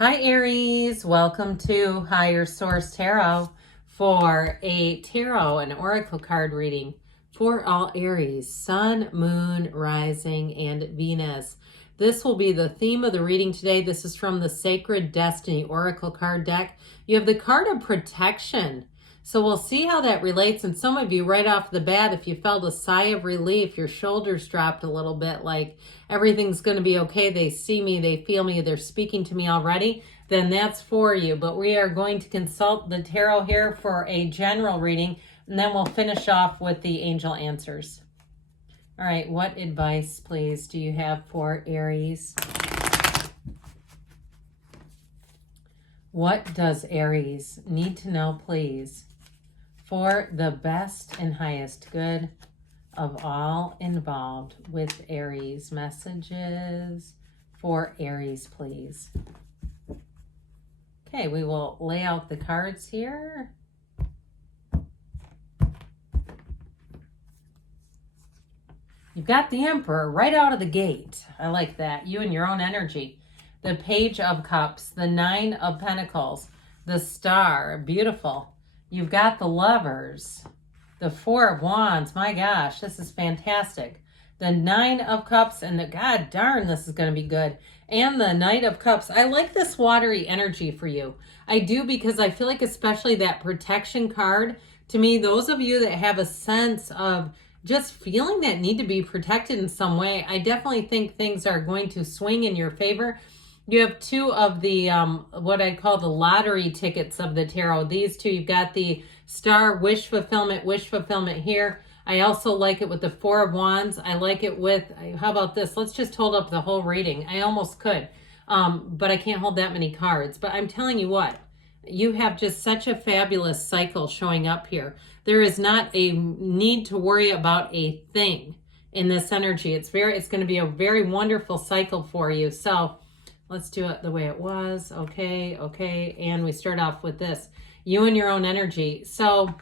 Hi Aries, welcome to Higher Source Tarot for a tarot and oracle card reading for all Aries, Sun, Moon, Rising, and Venus. This will be the theme of the reading today. This is from the Sacred Destiny Oracle card deck. You have the card of protection. So we'll see how that relates. And some of you right off the bat, if you felt a sigh of relief, your shoulders dropped a little bit, like everything's going to be okay. They see me, they feel me, they're speaking to me already, then that's for you. But we are going to consult the tarot here for a general reading, and then we'll finish off with the angel answers. All right, what advice, please, do you have for Aries? What does Aries need to know, please, for the best and highest good of all involved with Aries? Messages for Aries, please. Okay, we will lay out the cards here. You've got the Emperor right out of the gate. I like that. You and your own energy. The Page of Cups, the Nine of Pentacles, the Star, beautiful. You've got the Lovers, the Four of Wands. My gosh, this is fantastic. The Nine of Cups and the, god darn, this is going to be good. And the Knight of Cups. I like this watery energy for you. I do, because I feel like especially that protection card, to me, those of you that have a sense of just feeling that need to be protected in some way, I definitely think things are going to swing in your favor. You have two of the, what I call the lottery tickets of the tarot. These two, you've got the Star, wish fulfillment here. I also like it with the Four of Wands. I like it with, how about this? Let's just hold up the whole reading. I almost could, but I can't hold that many cards. But I'm telling you what, you have just such a fabulous cycle showing up here. There is not a need to worry about a thing in this energy. It's going to be a very wonderful cycle for you. So let's do it the way it was. Okay. And we start off with this. You and your own energy. So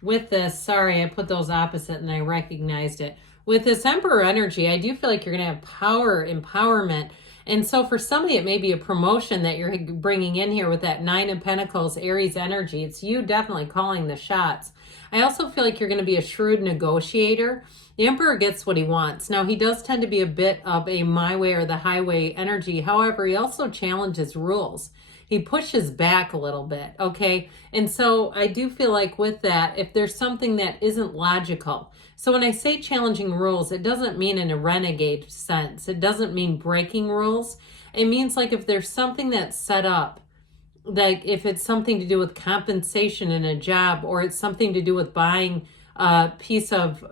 with this, sorry, I put those opposite and I recognized it. With this Emperor energy, I do feel like you're going to have power, empowerment. And so for somebody, it may be a promotion that you're bringing in here with that Nine of Pentacles, Aries energy. It's you definitely calling the shots. I also feel like you're going to be a shrewd negotiator. The Emperor gets what he wants. Now, he does tend to be a bit of a my way or the highway energy. However, he also challenges rules. He pushes back a little bit, okay? And so I do feel like with that, if there's something that isn't logical. So when I say challenging rules, it doesn't mean in a renegade sense. It doesn't mean breaking rules. It means like if there's something that's set up, like if it's something to do with compensation in a job, or it's something to do with buying a piece of,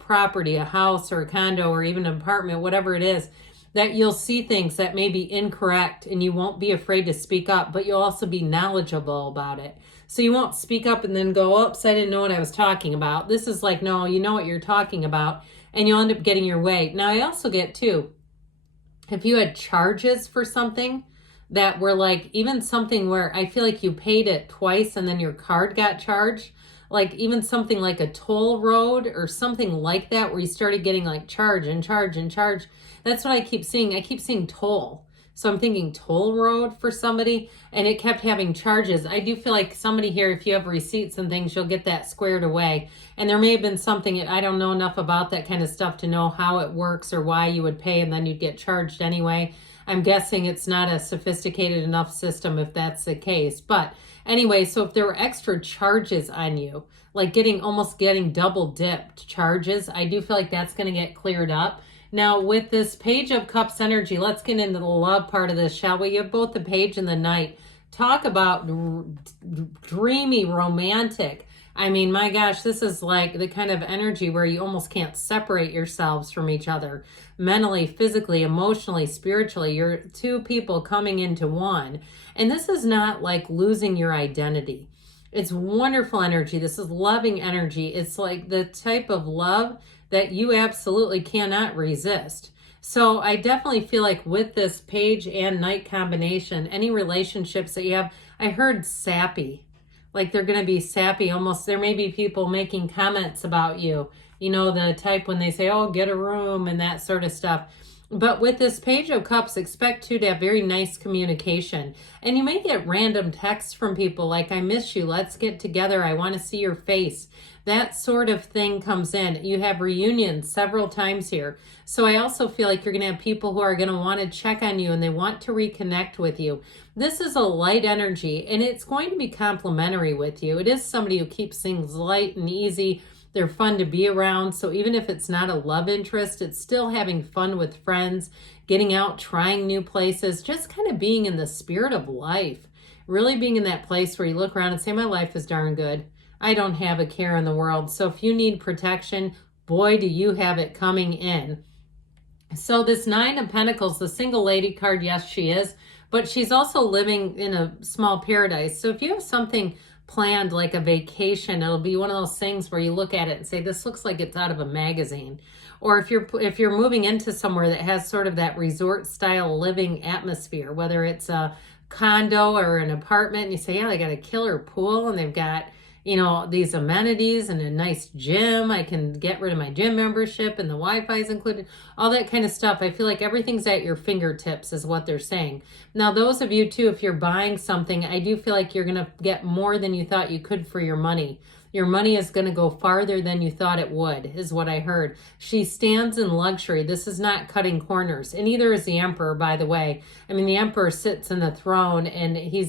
property, a house or a condo or even an apartment, whatever it is, that you'll see things that may be incorrect and you won't be afraid to speak up, but you'll also be knowledgeable about it. So you won't speak up and then go, oops, I didn't know what I was talking about. This is like, no, you know what you're talking about, and you'll end up getting your way. Now, I also get too, if you had charges for something that were like, even something where I feel like you paid it twice and then your card got charged, like even something like a toll road or something like that, where you started getting like charge. That's what I keep seeing. I keep seeing toll. So I'm thinking toll road for somebody, and it kept having charges. I do feel like somebody here, if you have receipts and things, you'll get that squared away. And there may have been something, I don't know enough about that kind of stuff to know how it works or why you would pay and then you'd get charged anyway. I'm guessing it's not a sophisticated enough system if that's the case. But anyway, so if there were extra charges on you, like almost getting double dipped charges, I do feel like that's going to get cleared up. Now, with this Page of Cups energy, let's get into the love part of this, shall we? You have both the Page and the Knight. Talk about dreamy, romantic. I mean, my gosh, this is like the kind of energy where you almost can't separate yourselves from each other. Mentally, physically, emotionally, spiritually, you're two people coming into one. And this is not like losing your identity. It's wonderful energy. This is loving energy. It's like the type of love that you absolutely cannot resist. So I definitely feel like with this Page and Knight combination, any relationships that you have, I heard sappy. Like they're going to be sappy almost. There may be people making comments about you. The type when they say, oh, get a room and that sort of stuff. But with this Page of Cups, expect to have very nice communication. And you may get random texts from people like, I miss you, let's get together, I want to see your face. That sort of thing comes in. You have reunions several times here. So I also feel like you're going to have people who are going to want to check on you and they want to reconnect with you. This is a light energy and it's going to be complimentary with you. It is somebody who keeps things light and easy. They're fun to be around. So even if it's not a love interest, it's still having fun with friends, getting out, trying new places, just kind of being in the spirit of life. Really being in that place where you look around and say, my life is darn good. I don't have a care in the world. So if you need protection, boy, do you have it coming in. So this Nine of Pentacles, the single lady card, yes, she is, but she's also living in a small paradise. So if you have something planned like a vacation, it'll be one of those things where you look at it and say, this looks like it's out of a magazine. Or if you're moving into somewhere that has sort of that resort style living atmosphere, whether it's a condo or an apartment, and you say, yeah, they got a killer pool and they've got, you know, these amenities and a nice gym. I can get rid of my gym membership and the Wi-Fi is included, all that kind of stuff. I feel like everything's at your fingertips is what they're saying. Now, those of you too, if you're buying something, I do feel like you're going to get more than you thought you could for your money. Your money is going to go farther than you thought it would, is what I heard. She stands in luxury. This is not cutting corners. And neither is the Emperor, by the way. I mean, the Emperor sits in the throne and he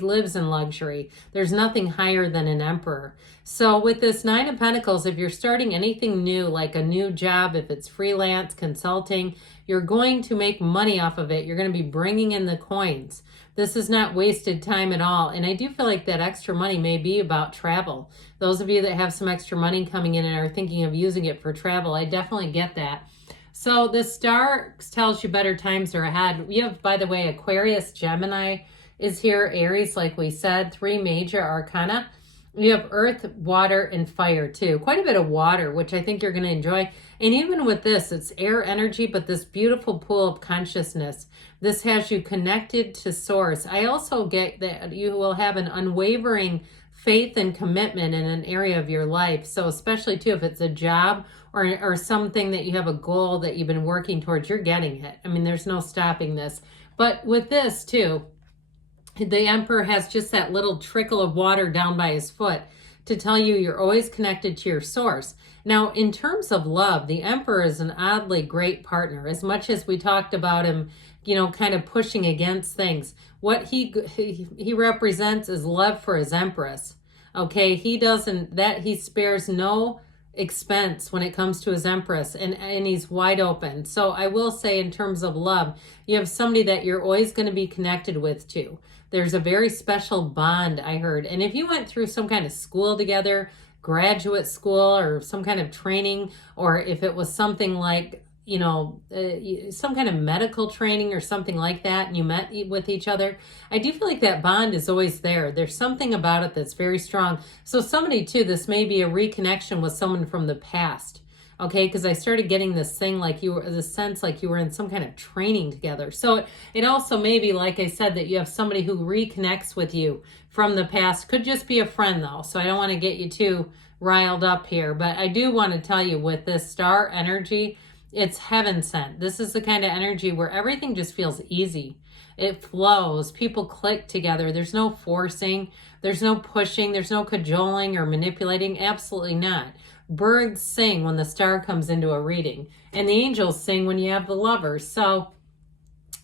lives in luxury. There's nothing higher than an Emperor. So with this Nine of Pentacles, if you're starting anything new, like a new job, if it's freelance, consulting, you're going to make money off of it. You're going to be bringing in the coins. This is not wasted time at all. And I do feel like that extra money may be about travel. Those of you that have some extra money coming in and are thinking of using it for travel, I definitely get that. So the star tells you better times are ahead. We have, by the way, Aquarius, Gemini is here, Aries, like we said, 3 major arcana. You have earth, water, and fire too. Quite a bit of water, which I think you're going to enjoy. And even with this, it's air energy, but this beautiful pool of consciousness. This has you connected to source. I also get that you will have an unwavering faith and commitment in an area of your life. So especially too, if it's a job or something that you have a goal that you've been working towards, you're getting it. I mean, there's no stopping this. But with this too, the Emperor has just that little trickle of water down by his foot to tell you you're always connected to your source. Now, in terms of love, the Emperor is an oddly great partner. As much as we talked about him, you know, kind of pushing against things, what he represents is love for his Empress. Okay, he spares no expense when it comes to his Empress, and he's wide open. So I will say, in terms of love, you have somebody that you're always going to be connected with too. There's a very special bond, I heard. And if you went through some kind of school together, graduate school or some kind of training, or if it was something like, you know, some kind of medical training or something like that, and you met with each other, I do feel like that bond is always there. There's something about it that's very strong. So somebody too, this may be a reconnection with someone from the past. Okay, because I started getting this thing like this sense like you were in some kind of training together. So it also may be, like I said, that you have somebody who reconnects with you from the past. Could just be a friend though, so I don't want to get you too riled up here. But I do want to tell you, with this star energy, it's heaven sent. This is the kind of energy where everything just feels easy. It flows. People click together. There's no forcing. There's no pushing. There's no cajoling or manipulating. Absolutely not. Birds sing when the star comes into a reading, and the angels sing when you have the lovers. So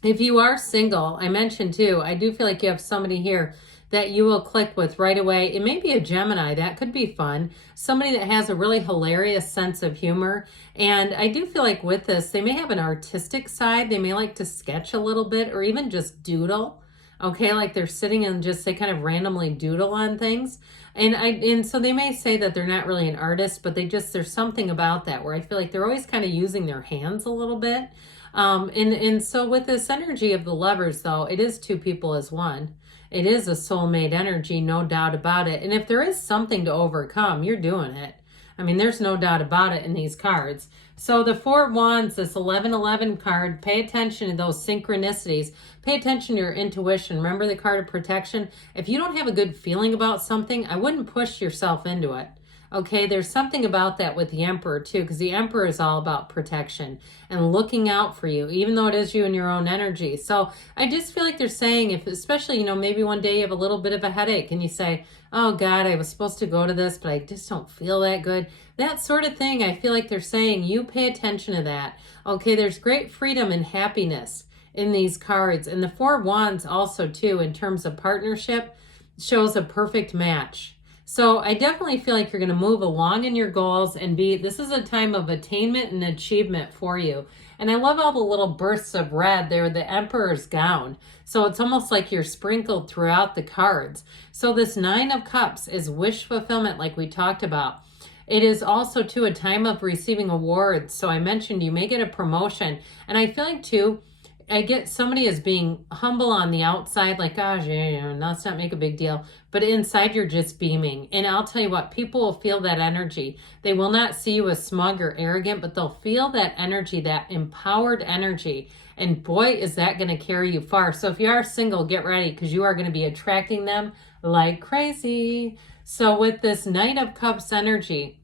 if you are single, I mentioned too, I do feel like you have somebody here that you will click with right away. It may be a Gemini. That could be fun. Somebody that has a really hilarious sense of humor. And I do feel like with this, they may have an artistic side. They may like to sketch a little bit or even just doodle. Okay, like they're sitting and just, they kind of randomly doodle on things. And so they may say that they're not really an artist, but there's something about that where I feel like they're always kind of using their hands a little bit. And so with this energy of the lovers though, it is two people as one. It is a soulmate energy, no doubt about it. And if there is something to overcome, you're doing it. I mean, there's no doubt about it in these cards. So the Four of Wands, this 1111 card, pay attention to those synchronicities. Pay attention to your intuition. Remember the card of protection? If you don't have a good feeling about something, I wouldn't push yourself into it. Okay, there's something about that with the Emperor too, because the Emperor is all about protection and looking out for you, even though it is you and your own energy. So I just feel like they're saying, if especially, you know, maybe one day you have a little bit of a headache and you say, oh God, I was supposed to go to this, but I just don't feel that good. That sort of thing, I feel like they're saying, you pay attention to that. Okay, there's great freedom and happiness in these cards. And the Four of Wands also too, in terms of partnership, shows a perfect match. So I definitely feel like you're going to move along in your goals and this is a time of attainment and achievement for you. And I love all the little bursts of red. They're the Emperor's gown. So it's almost like you're sprinkled throughout the cards. So this Nine of Cups is wish fulfillment, like we talked about. It is also too a time of receiving awards. So I mentioned you may get a promotion. And I feel like too, I get somebody as being humble on the outside, like, gosh, yeah, let's not make a big deal. But inside, you're just beaming. And I'll tell you what, people will feel that energy. They will not see you as smug or arrogant, but they'll feel that energy, that empowered energy. And boy, is that going to carry you far. So if you are single, get ready, because you are going to be attracting them like crazy. So with this Knight of Cups energy,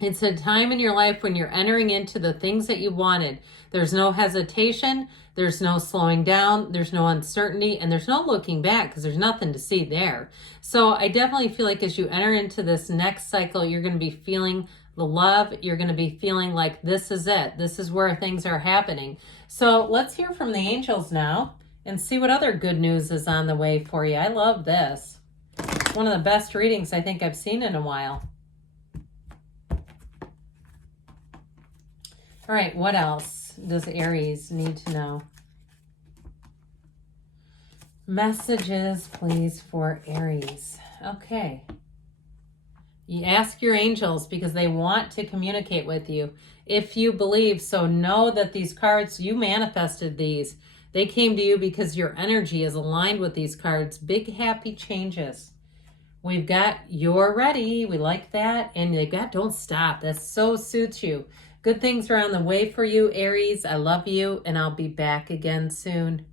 it's a time in your life when you're entering into the things that you wanted. There's no hesitation. There's no slowing down. There's no uncertainty. And there's no looking back because there's nothing to see there. So I definitely feel like as you enter into this next cycle, you're going to be feeling the love. You're going to be feeling like this is it. This is where things are happening. So let's hear from the angels now and see what other good news is on the way for you. I love this. It's one of the best readings I think I've seen in a while. All right, what else does Aries need to know? Messages, please, for Aries. Okay. You ask your angels because they want to communicate with you. If you believe, so know that these cards, you manifested these. They came to you because your energy is aligned with these cards. Big happy changes. We've got you're ready. We like that. And they've got don't stop. That so suits you. Good things are on the way for you, Aries. I love you, and I'll be back again soon.